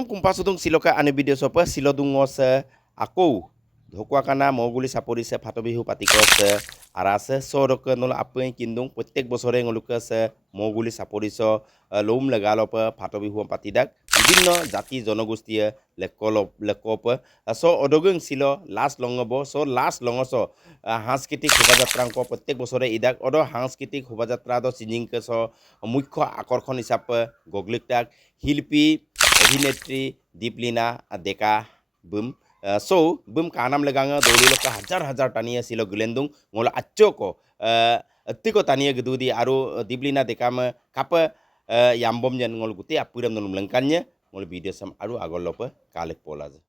Sangam kumpa sudung siloka ane video sopa silo dungo se aku dhokwa kana moguli sapori se phato bihu patiko se arase soroke nol apeng kindung প্রত্যেক বছরে ngoluka se moguli sapori so lom legalo pa phato bihu patidak বিভিন্ন জাতি জনগোষ্ঠীয়ে লেকপ so অডগং ছিল last লংব so last longs সাংস্কৃতিক শোভাযাত্রাঙ্ক প্রত্যেক বছরে ইদাক odd সাংস্কৃতিক শোভাযাত্রা দ সিজিংকে স মুখ্য আকর্ষণ হিসাবে গগলিকটাক শিল্পী অভিনেত্রী দীপলিনা ডেকা broom so bum kanam leganga dolu ka hajar tania silo gelendung ngola acoko tiko tania gedudi aru diblina dekam kapa yambom jan ngol guti apuram nolum lengkannya ngol video sam aru agol lope kalek polaz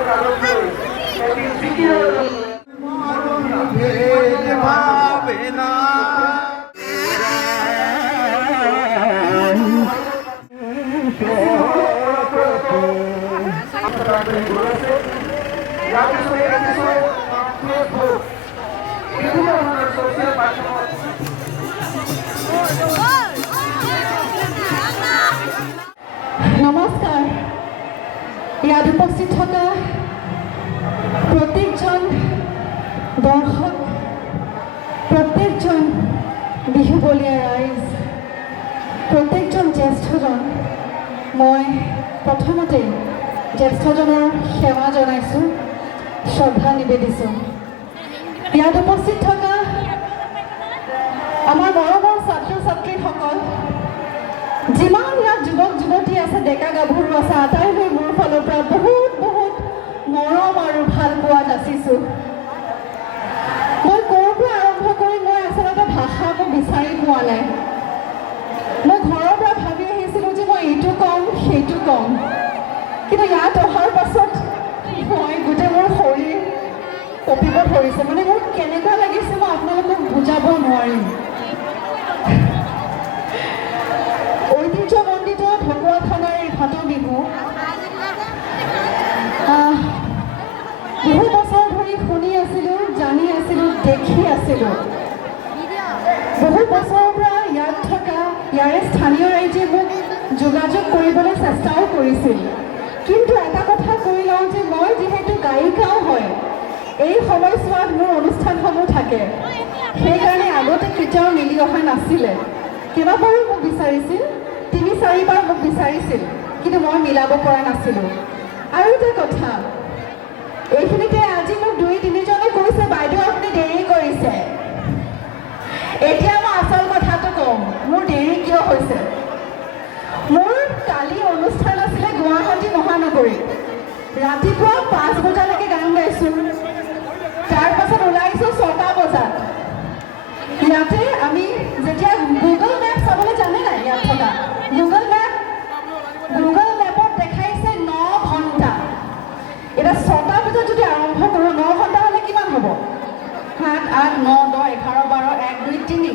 Yang দৰ্শক প্ৰত্যেকজন বিহুবলীয়া ৰাইজ, প্ৰত্যেকজন জ্যেষ্ঠজন, মই প্ৰথমতে জ্যেষ্ঠজনৰ সেৱা জনাইছোঁ, শ্ৰদ্ধা নিবেদিছোঁ। ইয়াত উপস্থিত থকা আমাৰ মৰমৰ ছাত্ৰ ছাত্ৰীসকল, যিমান ইয়াত যুৱক যুৱতী আছে, ডেকা গাভৰু আছে, আটাইবোৰ মোৰ ফালৰ পৰা বহুত বহুত মৰম আৰু ভাল পোৱা যাচিছোঁ। মই ক'ৰ পৰা আৰম্ভ কৰি মই আচলতে ভাষা মই বিচাৰি পোৱা নাই। মই ঘৰৰ পৰা ভাবি আহিছিলোঁ যে মই এইটো ক'ম সেইটো ক'ম, কিন্তু ইয়াত অহাৰ পাছত মই গোটেই মোৰ শৰীৰ কঁপিব ধৰিছে। মানে মোৰ কেনেকুৱা লাগিছে মই আপোনালোকক বুজাব নোৱাৰিম। ঐতিহ্যমণ্ডিত ঢকুৱাখানাৰ এই ফাট বিহু বহু বছৰ ধৰি শুনি আছিলোঁ, জানি আছিলোঁ, দেখি আছিলোঁ। বহু বছৰৰ পৰা ইয়াত থকা ইয়াৰে স্থানীয় ৰাইজে মোক যোগাযোগ কৰিবলৈ চেষ্টাও কৰিছিল, কিন্তু এটা কথা কৈ লওঁ যে মই যিহেতু গায়িকাও হয়, এই সময়ছোৱাত মোৰ অনুষ্ঠানসমূহ থাকে, সেইকাৰণে আগতে কেতিয়াও মিলি অহা নাছিলে। কেইবাবাৰো মোক বিচাৰিছিল, ৩-৪বাৰ মোক বিচাৰিছিল, কিন্তু মই মিলাব পৰা নাছিলোঁ। আৰু এটা কথা, এইখিনিতে আজি মোক ২-৩জনে কৈছে, বাইদেউ আপুনি দেৰি কৰিছে। এতিয়া মই আচল কথাটো কওঁ, মোৰ দেৰি কিয় হৈছে। মোৰ কালি অনুষ্ঠান আছিলে গুৱাহাটী মহানগৰীত। ৰাতিপুৱা ৫ বজালৈকে গান গাইছোঁ, তাৰপাছত ওলাইছোঁ ৬টা বজাত। ইয়াতে আমি যেতিয়া গুগল মেপ চাবলৈ জানে নাই, ইয়াত থকা গুগল মেপত দেখাইছে ৯ ঘণ্টা। এতিয়া ৬টা বজাত যদি আৰম্ভ কৰোঁ, ৯ ঘণ্টা হ'লে কিমান হ'ব? ৭, ৮, ৯, ১০, ১১, ১২, ১, ২, ৩,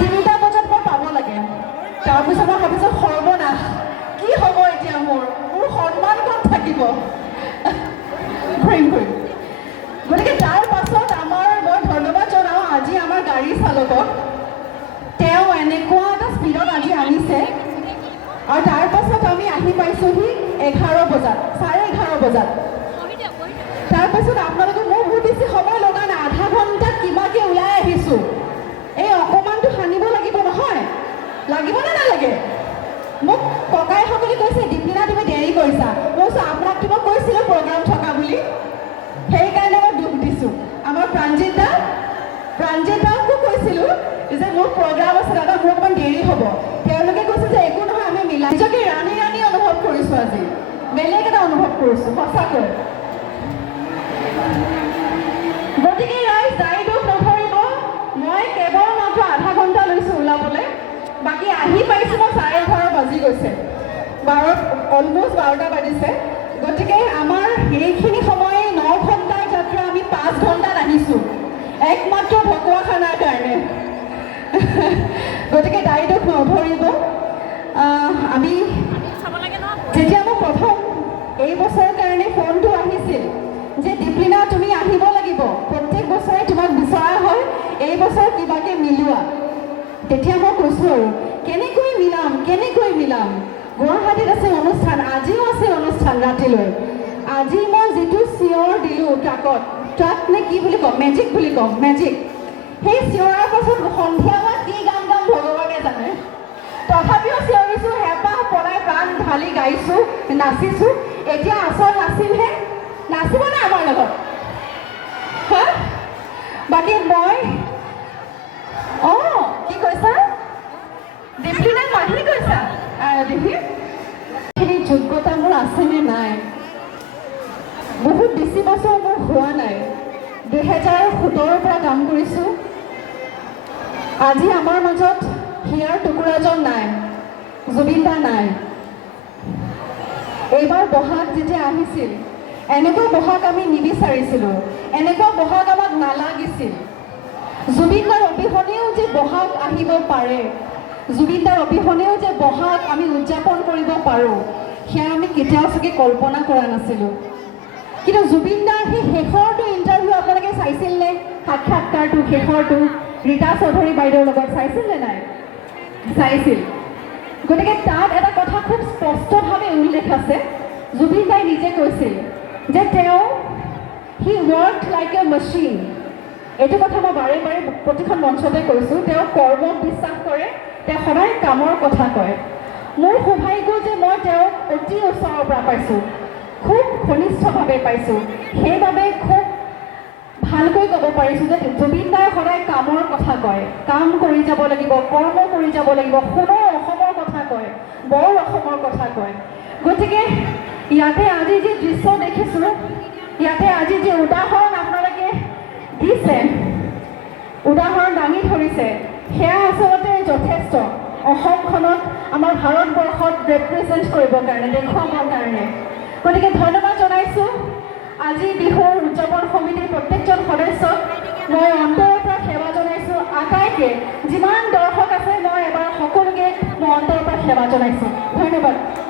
৩টা বজাত মই পাব লাগে। তাৰপিছত মই ভাবিছোঁ সৰ্বনাশ, কি হ'ব এতিয়া মোৰ সন্মান ক'ত থাকিব। গতিকে তাৰ পাছত মই ধন্যবাদ জনাওঁ আজি আমাৰ গাড়ী চালকক, তেওঁ এনেকুৱা এটা স্পীডত আজি আনিছে। আৰু তাৰ পাছত আমি আহি পাইছোঁহি ১১ বজাত, 11:30 বজাত। তাৰপাছত আপোনালোকে মোৰ বহুত বেছি সময় লগা নাই, আধা ঘণ্টাত কিবাকৈ ওলাই আহিছোঁ। এই অকণমানটো সানিব লাগিব নহয়, লাগিবনে নালাগে? মোক ককাইসকলে কৈছে, দীপিনা তুমি দেৰি কৰিছা। মই কৈছোঁ আপোনাকতো মই কৈছিলোঁ প্ৰগ্ৰাম থকা বুলি, সেইকাৰণে মই দুখ দিছোঁ। আমাৰ প্ৰাঞ্জিতাকো কৈছিলোঁ যে মোৰ প্ৰগ্ৰাম আছে দাদা, মোৰ অকণমান দেৰি হ'ব। তেওঁলোকে কৈছে যে একো নহয়, আমি মিলাই। নিজকে ৰাণী অনুভৱ কৰিছোঁ, আজি বেলেগ এটা অনুভৱ কৰিছোঁ সঁচাকৈ। গতিকে ৰাইজ দায়ী দোষ নধৰিব, মই কেৱল মাত্ৰ আধা ঘণ্টা লৈছোঁ ওলাবলৈ, বাকী আহি পাইছোঁ মই 11:30 বাজি গৈছে, অলমষ্ট 12টা বাজিছে। গতিকে আমাৰ এইখিনি সময় 9 ঘণ্টাৰ যাত্ৰা আমি 5 ঘণ্টাত আহিছোঁ, একমাত্ৰ ঢকুৱাখানাৰ কাৰণে। গতিকে দায়ী দোষ নধৰিব। আমি যেতিয়া মই প্ৰথম এই বছৰৰ কাৰণে ফোনটো আহিছিল যে দীপিনা তুমি আহিব লাগিব, প্ৰত্যেক বছৰে তোমাক বিচৰা হয়, এই বছৰ কিবাকৈ মিলোৱা। তেতিয়া মই কৈছোঁ আৰু কেনেকৈ মিলাম। গুৱাহাটীত আছে অনুষ্ঠান, আজিও আছে অনুষ্ঠান ৰাতিলৈ। আজি মই যিটো চিঞৰ দিলোঁ ট্ৰাক নে কি বুলি ক'ম, মেজিক বুলি ক'ম, মেজিক। সেই চিঞৰাৰ পাছত সন্ধিয়া মই কি গান গাম ভগৱানে জানে। তথাপিও চিঞৰিছোঁ, হেঁপাহ পলাই প্ৰাণ ঢালি গাইছোঁ, নাচিছোঁ। এতিয়া আচল নাচিমহে, নাচিবনে আমাৰ লগত? হা? বাকী মই কি কৈছা? দীপিনা মাহি কৈছা? দেখি সেইখিনি যোগ্যতা মোৰ আছেনে নাই? বহুত বেছি বছৰ মোৰ হোৱা নাই, 2017ৰ পৰা কাম কৰিছোঁ। আজি আমাৰ মাজত হিয়াৰ টুকুৰাজন নাই, জুবিন দা নাই। এইবাৰ বহাগ যেতিয়া আহিছিল, এনেকুৱা বহাগ আমি নিবিচাৰিছিলোঁ, এনেকুৱা বহাগ আমাক নালাগিছিল। জুবিন দাৰ অবিহনেও যে বহাগ আহিব পাৰে, জুবিন দাৰ অবিহনেও যে বহাগ আমি উদযাপন কৰিব পাৰোঁ, সেয়া আমি কেতিয়াও চাগে কল্পনা কৰা নাছিলোঁ। কিন্তু জুবিন দাৰ সেই শেষৰটো ইণ্টাৰভিউ আপোনালোকে চাইছিল নে? সাক্ষাৎকাৰটো শেষৰটো ৰীতা চৌধুৰী বাইদেউৰ লগত চাইছিল নে নাই? চাইছিল। গতিকে তাত এটা কথা খুব স্পষ্টভাৱে উল্লেখ আছে, জুবিন দাই নিজে কৈছিল যে তেওঁ হি ৱৰ্কড লাইক এ মেচিন। এইটো কথা মই বাৰে বাৰে প্ৰতিখন মঞ্চতে কৈছোঁ তেওঁ কৰ্মত বিশ্বাস কৰে তেওঁ সদায় কামৰ কথা কয় মোৰ সৌভাগ্য যে মই তেওঁক অতি ওচৰৰ পৰা পাইছোঁ খুব ঘনিষ্ঠভাৱে পাইছোঁ সেইবাবে খুব ভালকৈ ক'ব পাৰিছোঁ যে জুবিন দাই সদায় কামৰ কথা কয় কাম কৰি যাব লাগিব কৰ্ম কৰি যাব লাগিব সোণৰ অসমৰ কথা কয় বৰ অসমৰ কথা কয় গতিকে ইয়াতে আজি যি দৃশ্য দেখিছোঁ ইয়াতে আজি যি উদাহৰণ আপোনালোকে দিছে উদাহৰণ দাঙি ধৰিছে সেয়া আচলতে যথেষ্ট অসমখনক আমাৰ ভাৰতবৰ্ষত ৰিপ্ৰেজেণ্ট কৰিবৰ কাৰণে দেখুৱাবৰ কাৰণে গতিকে ধন্যবাদ জনাইছোঁ আজি বিহুৰ উদযাপন সমিতিৰ প্ৰত্যেকজন সদস্যক মই অন্তৰৰ পৰা সেৱা জনাইছোঁ আটাইকে যিমান দৰ্শক আছে মই এবাৰ সকলোকে মই অন্তৰৰ পৰা সেৱা জনাইছোঁ ধন্যবাদ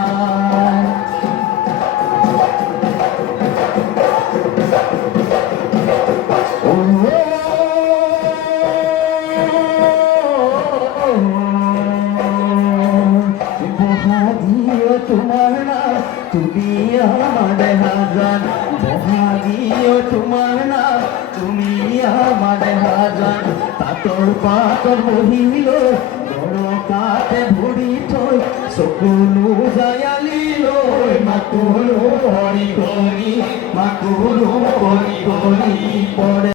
तुम्हारा পাতৰ পাতৰ বহিলৈ নৰকাতে ভৰি থৈ চকুলো জায়ালি লৈ মাতুলো হৰি হৰি মাতুলো হৰি হৰি পৰে